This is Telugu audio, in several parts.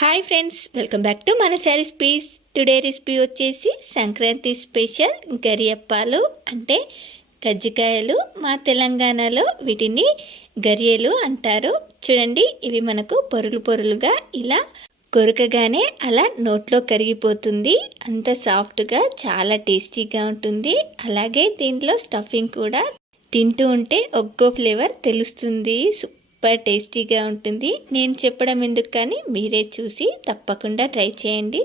Hi friends welcome back to మన శారీస్ పీస్ టుడే రెసిపీ వచ్చేసి సంక్రాంతి స్పెషల్ గరియప్పాలు అంటే కజ్జికాయలు మా తెలంగాణలో వీటిని గరియలు అంటారు. చూడండి ఇవి మనకు పొరులు పొరులుగా ఇలా కొరకగానే అలా నోట్లో కరిగిపోతుంది. అంత సాఫ్ట్గా చాలా టేస్టీగా ఉంటుంది. అలాగే దీంట్లో స్టఫింగ్ కూడా తింటూ ఉంటే ఒక్కో ఫ్లేవర్ తెలుస్తుంది. సూపర్ టేస్టీగా ఉంటుంది. నేను చెప్పడం ఎందుకు కానీ మీరే చూసి తప్పకుండా ట్రై చేయండి.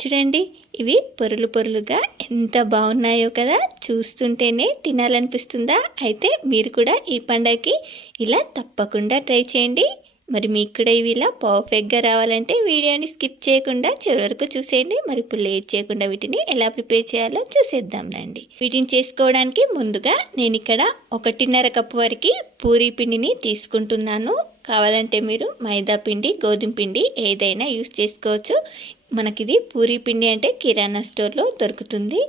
చూడండి ఇవి పొరులు పొరులుగా ఎంత బాగున్నాయో కదా. చూస్తుంటేనే తినాలనిపిస్తుందా? అయితే మీరు కూడా ఈ పండగకి ఇలా తప్పకుండా ట్రై చేయండి. మరి మీకు కూడా ఇవి ఇలా పర్ఫెక్ట్గా రావాలంటే వీడియోని స్కిప్ చేయకుండా చివరకు చూసేయండి. మరి ఇప్పుడు లేట్ చేయకుండా వీటిని ఎలా ప్రిపేర్ చేయాలో చూసేద్దాం రండి. వీటిని చేసుకోవడానికి ముందుగా నేను ఇక్కడ ఒకటిన్నర కప్పు వరకు పూరీ పిండిని తీసుకుంటున్నాను. కావాలంటే మీరు మైదా పిండి గోధుమ పిండి ఏదైనా యూస్ చేసుకోవచ్చు. మనకిది పూరీ పిండి అంటే కిరాణా స్టోర్లో దొరుకుతుంది.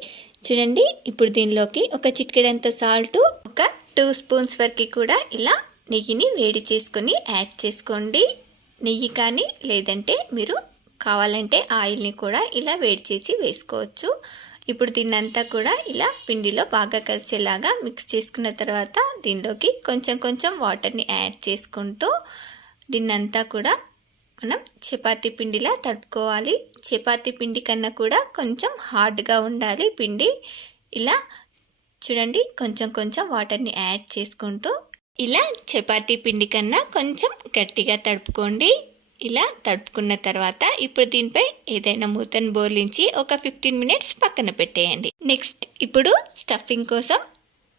చూడండి ఇప్పుడు దీనిలోకి ఒక చిటికెడంత సాల్ట్ ఒక టూ స్పూన్స్ వరకు కూడా ఇలా నెయ్యిని వేడి చేసుకొని యాడ్ చేసుకోండి. నెయ్యి కానీ లేదంటే మీరు కావాలంటే ఆయిల్ని కూడా ఇలా వేడి చేసి వేసుకోవచ్చు. ఇప్పుడు దీన్నంతా కూడా ఇలా పిండిలో బాగా కలిసేలాగా మిక్స్ చేసుకున్న తర్వాత దీనిలోకి కొంచెం కొంచెం వాటర్ని యాడ్ చేసుకుంటూ దీన్నంతా కూడా మనం చపాతీ పిండిలా తడుపుకోవాలి. చపాతీ పిండి కన్నా కూడా కొంచెం హార్డ్గా ఉండాలి పిండి. ఇలా చూడండి కొంచెం కొంచెం వాటర్ని యాడ్ చేసుకుంటూ ఇలా చపాతీ పిండి కన్నా కొంచెం గట్టిగా తడుపుకోండి. ఇలా తడుపుకున్న తర్వాత ఇప్పుడు దీనిపై ఏదైనా మూతను బోర్లించి ఒక ఫిఫ్టీన్ మినిట్స్ పక్కన పెట్టేయండి. నెక్స్ట్ ఇప్పుడు స్టఫింగ్ కోసం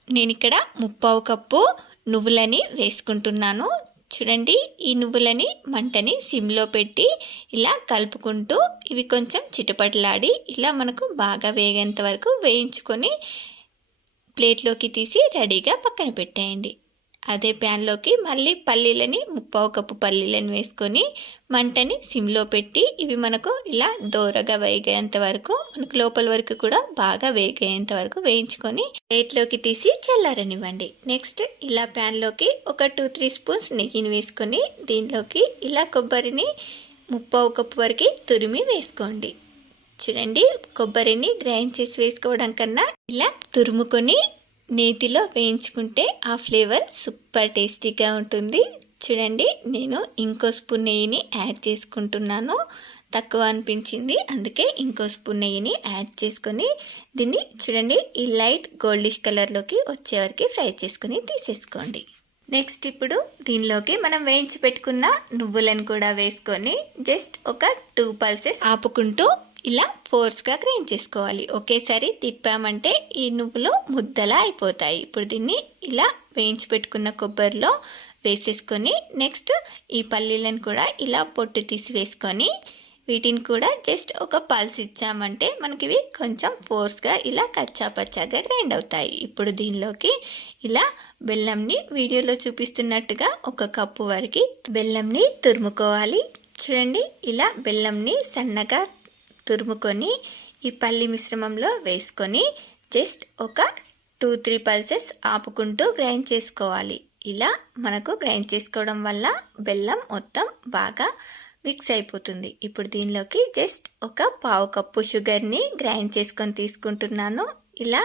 నేను ఇక్కడ ముప్పావు కప్పు నువ్వులని వేసుకుంటున్నాను. చూడండి ఈ నువ్వులని మంటని సిమ్లో పెట్టి ఇలా కలుపుకుంటూ ఇవి కొంచెం చిటపటలాడి ఇలా మనకు బాగా వేగేంత వరకు వేయించుకొని ప్లేట్లోకి తీసి రెడీగా పక్కన పెట్టేయండి. అదే ప్యాన్లోకి మళ్ళీ పల్లీలని ముప్పావు కప్పు పల్లీలను వేసుకొని మంటని సిమ్లో పెట్టి ఇవి మనకు ఇలా దోరగా వేగేంత వరకు మనకు లోపల వరకు కూడా బాగా వేగేంత వరకు వేయించుకొని ప్లేట్లోకి తీసి చల్లారనివ్వండి. నెక్స్ట్ ఇలా ప్యాన్లోకి ఒక టూ త్రీ స్పూన్స్ నెయ్యిని వేసుకొని దీనిలోకి ఇలా కొబ్బరిని ముప్పావు కప్పు వరకు తురిమి వేసుకోండి. చూడండి కొబ్బరిని గ్రైండ్ చేసి వేసుకోవడం కన్నా ఇలా తురుముకొని నేతిలో వేయించుకుంటే ఆ ఫ్లేవర్ సూపర్ టేస్టీగా ఉంటుంది. చూడండి నేను ఇంకో స్పూన్ నెయ్యిని యాడ్ చేసుకుంటున్నాను. తక్కువ అనిపించింది అందుకే ఇంకో స్పూన్ నెయ్యిని యాడ్ చేసుకొని దీన్ని చూడండి ఈ లైట్ గోల్డిష్ కలర్లోకి వచ్చే వరకు ఫ్రై చేసుకొని తీసేసుకోండి. నెక్స్ట్ ఇప్పుడు దీనిలోకి మనం వేయించి పెట్టుకున్న నువ్వులను కూడా వేసుకొని జస్ట్ ఒక టూ పల్సెస్ ఆపుకుంటూ ఇలా ఫోర్స్గా గ్రైండ్ చేసుకోవాలి. ఒకేసారి తిప్పామంటే ఈ నువ్వులు ముద్దలా అయిపోతాయి. ఇప్పుడు దీన్ని ఇలా వేయించి పెట్టుకున్న కొబ్బరిలో వేసేసుకొని నెక్స్ట్ ఈ పల్లీలను కూడా ఇలా పొట్టు తీసి వేసుకొని వీటిని కూడా జస్ట్ ఒక పల్స్ ఇచ్చామంటే మనకి ఇవి కొంచెం ఫోర్స్గా ఇలా కచ్చా పచ్చాగా గ్రైండ్ అవుతాయి. ఇప్పుడు దీనిలోకి ఇలా బెల్లంని వీడియోలో చూపిస్తున్నట్టుగా ఒక కప్పు వరకు బెల్లంని తురుముకోవాలి. చూడండి ఇలా బెల్లంని సన్నగా తురుముకొని ఈ పల్లి మిశ్రమంలో వేసుకొని జస్ట్ ఒక టూ త్రీ పల్సెస్ ఆపుకుంటూ గ్రైండ్ చేసుకోవాలి. ఇలా మనకు గ్రైండ్ చేసుకోవడం వల్ల బెల్లం మొత్తం బాగా మిక్స్ అయిపోతుంది. ఇప్పుడు దీనిలోకి జస్ట్ ఒక పావు కప్పు షుగర్ని గ్రైండ్ చేసుకొని తీసుకుంటున్నాను. ఇలా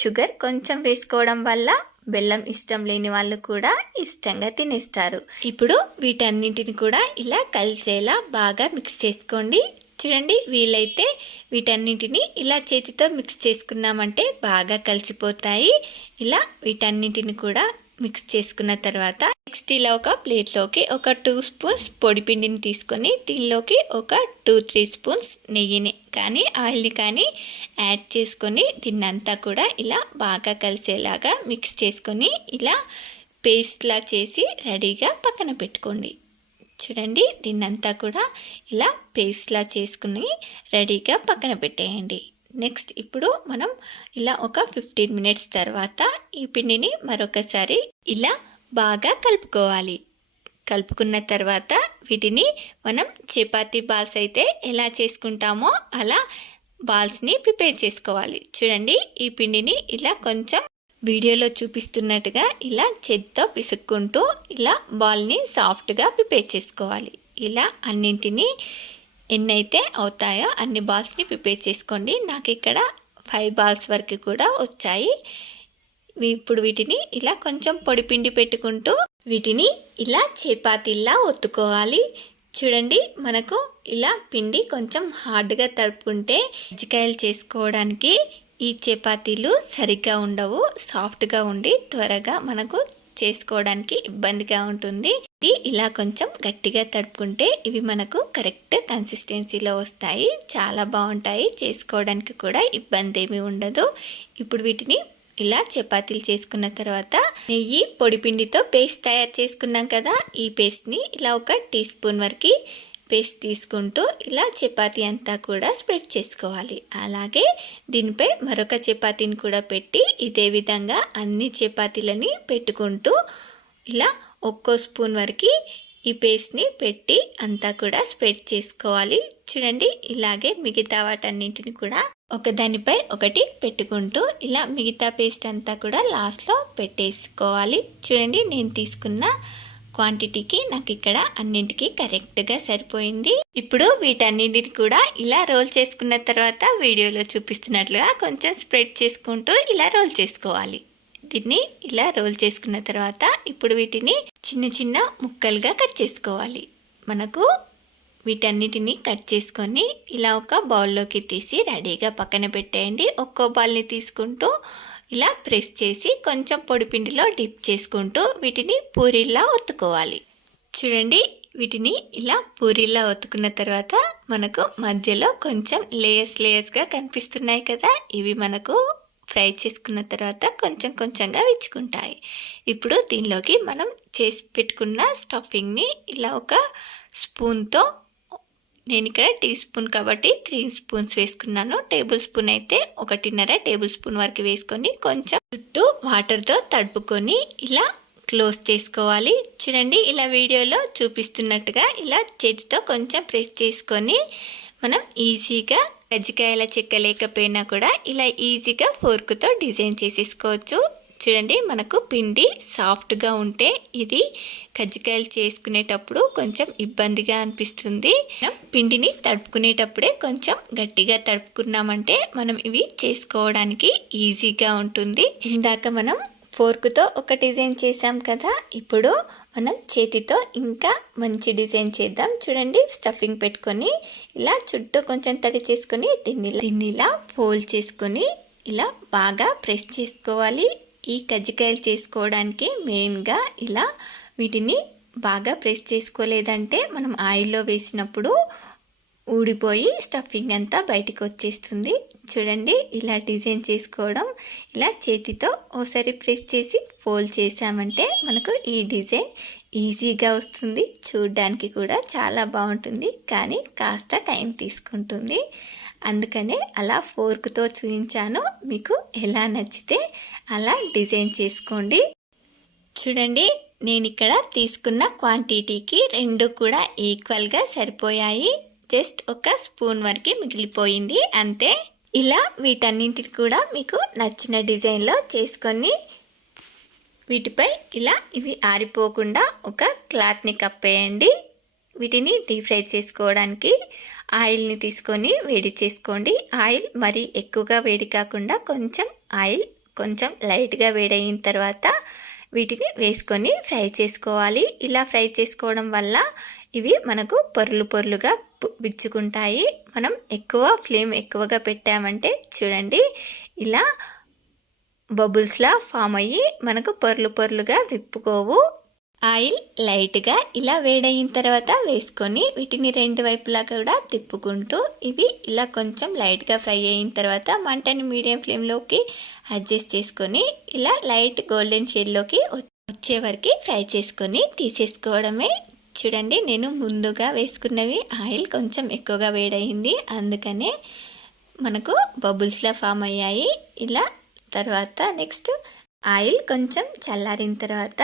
షుగర్ కొంచెం వేసుకోవడం వల్ల బెల్లం ఇష్టం లేని వాళ్ళు కూడా ఇష్టంగా తినేస్తారు. ఇప్పుడు వీటన్నింటిని కూడా ఇలా కలిసేలా బాగా మిక్స్ చేసుకోండి. చూడండి వీలైతే వీటన్నింటిని ఇలా చేతితో మిక్స్ చేసుకున్నామంటే బాగా కలిసిపోతాయి. ఇలా వీటన్నింటిని కూడా మిక్స్ చేసుకున్న తర్వాత నెక్స్ట్ ఇలా ఒక ప్లేట్లోకి ఒక టూ స్పూన్స్ పొడిపిండిని తీసుకొని దీనిలోకి ఒక టూ త్రీ స్పూన్స్ నెయ్యిని కానీ ఆయిల్ని కానీ యాడ్ చేసుకొని దీన్నంతా కూడా ఇలా బాగా కలిసేలాగా మిక్స్ చేసుకొని ఇలా పేస్ట్లా చేసి రెడీగా పక్కన పెట్టుకోండి. చూడండి దీన్నంతా కూడా ఇలా పేస్ట్లా చేసుకుని రెడీగా పక్కన పెట్టేయండి. నెక్స్ట్ ఇప్పుడు మనం ఇలా ఒక ఫిఫ్టీన్ మినిట్స్ తర్వాత ఈ పిండిని మరొకసారి ఇలా బాగా కలుపుకోవాలి. కలుపుకున్న తర్వాత వీటిని మనం చపాతీ బాల్స్ అయితే ఎలా చేసుకుంటామో అలా బాల్స్ని ప్రిపేర్ చేసుకోవాలి. చూడండి ఈ పిండిని ఇలా కొంచెం వీడియోలో చూపిస్తున్నట్టుగా ఇలా చేతితో పిసుక్కుంటూ ఇలా బాల్ని సాఫ్ట్గా ప్రిపేర్ చేసుకోవాలి. ఇలా అన్నింటినీ ఎన్నైతే అవుతాయో అన్ని బాల్స్ని ప్రిపేర్ చేసుకోండి. నాకు ఇక్కడ ఫైవ్ బాల్స్ వరకు కూడా వచ్చాయి. ఇప్పుడు వీటిని ఇలా కొంచెం పొడి పిండి పెట్టుకుంటూ వీటిని ఇలా చపాతీలా ఒత్తుకోవాలి. చూడండి మనకు ఇలా పిండి కొంచెం హార్డ్గా తడుపుకుంటే కజ్జికాయలు చేసుకోవడానికి ఈ చపాతీలు సరిగ్గా ఉండవు సాఫ్ట్గా ఉండి త్వరగా మనకు చేసుకోవడానికి ఇబ్బందిగా ఉంటుంది. ఇది ఇలా కొంచెం గట్టిగా తడుపుకుంటే ఇవి మనకు కరెక్ట్ కన్సిస్టెన్సీలో వస్తాయి. చాలా బాగుంటాయి. చేసుకోవడానికి కూడా ఇబ్బంది ఏమీ ఉండదు. ఇప్పుడు వీటిని ఇలా చపాతీలు చేసుకున్న తర్వాత నెయ్యి పొడిపిండితో పేస్ట్ తయారు చేసుకున్నాం కదా ఈ పేస్ట్ని ఇలా ఒక టీ స్పూన్ వరకు పేస్ట్ తీసుకుంటూ ఇలా చపాతీ అంతా కూడా స్ప్రెడ్ చేసుకోవాలి. అలాగే దీనిపై మరొక చపాతీని కూడా పెట్టి ఇదే విధంగా అన్ని చపాతీలని పెట్టుకుంటూ ఇలా ఒక్కో స్పూన్ వరకు ఈ పేస్ట్ని పెట్టి అంతా కూడా స్ప్రెడ్ చేసుకోవాలి. చూడండి ఇలాగే మిగతా వాటన్నింటిని కూడా ఒకదానిపై ఒకటి పెట్టుకుంటూ ఇలా మిగతా పేస్ట్ అంతా కూడా లాస్ట్లో పెట్టేసుకోవాలి. చూడండి నేను తీసుకున్న క్వాంటిటీకి నాకు ఇక్కడ అన్నింటికి కరెక్ట్గా సరిపోయింది. ఇప్పుడు వీటన్నింటిని కూడా ఇలా రోల్ చేసుకున్న తర్వాత వీడియోలో చూపిస్తున్నట్లుగా కొంచెం స్ప్రెడ్ చేసుకుంటూ ఇలా రోల్ చేసుకోవాలి. దీన్ని ఇలా రోల్ చేసుకున్న తర్వాత ఇప్పుడు వీటిని చిన్న చిన్న ముక్కలుగా కట్ చేసుకోవాలి. మనకు వీటన్నిటిని కట్ చేసుకొని ఇలా ఒక బౌల్లోకి తీసి రెడీగా పక్కన పెట్టేయండి. ఒక్కో బౌల్ని తీసుకుంటూ ఇలా ప్రెస్ చేసి కొంచెం పొడిపిండిలో డిప్ చేసుకుంటూ వీటిని పూరీలా ఒత్తుకోవాలి. చూడండి వీటిని ఇలా పూరీలా ఒత్తుకున్న తర్వాత మనకు మధ్యలో కొంచెం లేయర్స్ లేయర్స్గా కనిపిస్తున్నాయి కదా ఇవి మనకు ఫ్రై చేసుకున్న తర్వాత కొంచెం కొంచెంగా విచ్చుకుంటాయి. ఇప్పుడు దీనిలోకి మనం చేసి పెట్టుకున్న స్టఫింగ్ని ఇలా ఒక స్పూన్తో నేను ఇక్కడ టీ స్పూన్ కాబట్టి త్రీ స్పూన్స్ వేసుకున్నాను. టేబుల్ స్పూన్ అయితే ఒకటిన్నర టేబుల్ స్పూన్ వరకు వేసుకొని కొంచెం చుట్టూ వాటర్తో తడుపుకొని ఇలా క్లోజ్ చేసుకోవాలి. చూడండి ఇలా వీడియోలో చూపిస్తున్నట్టుగా ఇలా చేతితో కొంచెం ప్రెస్ చేసుకొని మనం ఈజీగా కజ్జికాయల చెక్క లేకపోయినా కూడా ఇలా ఈజీగా ఫోర్క్తో డిజైన్ చేసేసుకోవచ్చు. చూడండి మనకు పిండి సాఫ్ట్గా ఉంటే ఇది కజ్జికాయలు చేసుకునేటప్పుడు కొంచెం ఇబ్బందిగా అనిపిస్తుంది. మనం పిండిని తడుపుకునేటప్పుడే కొంచెం గట్టిగా తడుపుకున్నామంటే మనం ఇవి చేసుకోవడానికి ఈజీగా ఉంటుంది. ఇందాక మనం ఫోర్క్తో ఒక డిజైన్ చేసాం కదా ఇప్పుడు మనం చేతితో ఇంకా మంచి డిజైన్ చేద్దాం. చూడండి స్టఫింగ్ పెట్టుకొని ఇలా చుట్టూ కొంచెం తడి చేసుకొని దీన్ని దీన్ని ఇలా ఫోల్డ్ చేసుకొని ఇలా బాగా ప్రెస్ చేసుకోవాలి. ఈ కజ్జికాయలు చేసుకోవడానికి మెయిన్గా ఇలా వీటిని బాగా ప్రెస్ చేసుకోలేదంటే మనం ఆయిల్లో వేసినప్పుడు ఊడిపోయి స్టఫింగ్ అంతా బయటికి వచ్చేస్తుంది. చూడండి ఇలా డిజైన్ చేసుకోవడం ఇలా చేతితో ఓసారి ప్రెస్ చేసి ఫోల్డ్ చేసామంటే మనకు ఈ డిజైన్ ఈజీగా వస్తుంది. చూడడానికి కూడా చాలా బాగుంటుంది. కానీ కాస్త టైం తీసుకుంటుంది. అందుకనే అలా ఫోర్క్తో చూపించాను మీకు ఎలా నచ్చితే అలా డిజైన్ చేసుకోండి. చూడండి నేను ఇక్కడ తీసుకున్న క్వాంటిటీకి రెండు కూడా ఈక్వల్గా సరిపోయాయి. జస్ట్ ఒక స్పూన్ వరకు మిగిలిపోయింది. అంతే. ఇలా వీటన్నింటిని కూడా మీకు నచ్చిన డిజైన్లో చేసుకొని వీటిపై ఇలా ఇవి ఆరిపోకుండా ఒక క్లాత్ని కప్పేయండి. వీటిని డీప్ ఫ్రై చేసుకోవడానికి ఆయిల్ని తీసుకొని వేడి చేసుకోండి. ఆయిల్ మరి ఎక్కువగా వేడి కాకుండా కొంచెం ఆయిల్ కొంచెం లైట్గా వేడయిన తర్వాత వీటిని వేసుకొని ఫ్రై చేసుకోవాలి. ఇలా ఫ్రై చేసుకోవడం వల్ల ఇవి మనకు పొర్లు పొర్లుగా విచ్చుకుంటాయి మనం ఎక్కువ ఫ్లేమ్ ఎక్కువగా పెట్టామంటే చూడండి ఇలా బబుల్స్లా ఫామ్ అయ్యి మనకు పొర్లు పొర్లుగా విప్పుకోవు. ఆయిల్ లైట్గా ఇలా వేడయిన తర్వాత వేసుకొని వీటిని రెండు వైపులా కూడా తిప్పుకుంటూ ఇవి ఇలా కొంచెం లైట్గా ఫ్రై అయిన తర్వాత మంటని మీడియం ఫ్లేమ్లోకి అడ్జస్ట్ చేసుకొని ఇలా లైట్ గోల్డెన్ షేడ్లోకి వచ్చే వరకు ఫ్రై చేసుకొని తీసేసుకోవడమే. చూడండి నేను ముందుగా వేసుకున్నవి ఆయిల్ కొంచెం ఎక్కువగా వేడయింది. అందుకనే మనకు బబుల్స్లా ఫామ్ అయ్యాయి. ఇలా తర్వాత నెక్స్ట్ ఆయిల్ కొంచెం చల్లారిన తర్వాత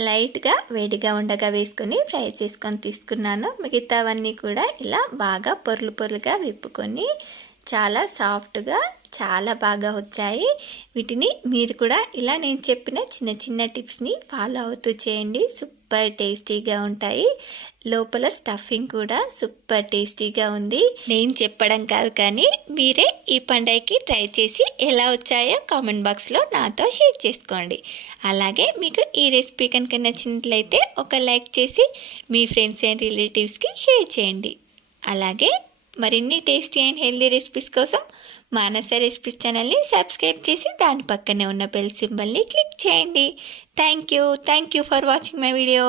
లైట్గా వేడిగా ఉండగా వేసుకొని ఫ్రై చేసుకొని తీసుకున్నాను. మిగతావన్నీ కూడా ఇలా బాగా పొర్లు పొర్లుగా విప్పుకొని చాలా సాఫ్ట్గా చాలా బాగా వచ్చాయి. వీటిని మీరు కూడా ఇలా నేను చెప్పిన చిన్న చిన్న టిప్స్ని ఫాలో అవుతూ చేయండి. సూపర్ సూపర్ టేస్టీగా ఉంటాయి. లోపల స్టఫింగ్ కూడా సూపర్ టేస్టీగా ఉంది. నేను చెప్పడం కాదు కానీ మీరే ఈ పండగకి ట్రై చేసి ఎలా వచ్చాయో కామెంట్ బాక్స్లో నాతో షేర్ చేసుకోండి. అలాగే మీకు ఈ రెసిపీ కనుక నచ్చినట్లయితే ఒక లైక్ చేసి మీ ఫ్రెండ్స్ అండ్ రిలేటివ్స్కి షేర్ చేయండి. అలాగే మరిన్ని టేస్టీ అండ్ హెల్దీ రెసిపీస్ కోసం మానస రెసిపీస్ ఛానల్ని సబ్స్క్రైబ్ చేసి దాని పక్కనే ఉన్న బెల్ సింబల్ని క్లిక్ చేయండి. Thank you. Thank you for watching my video.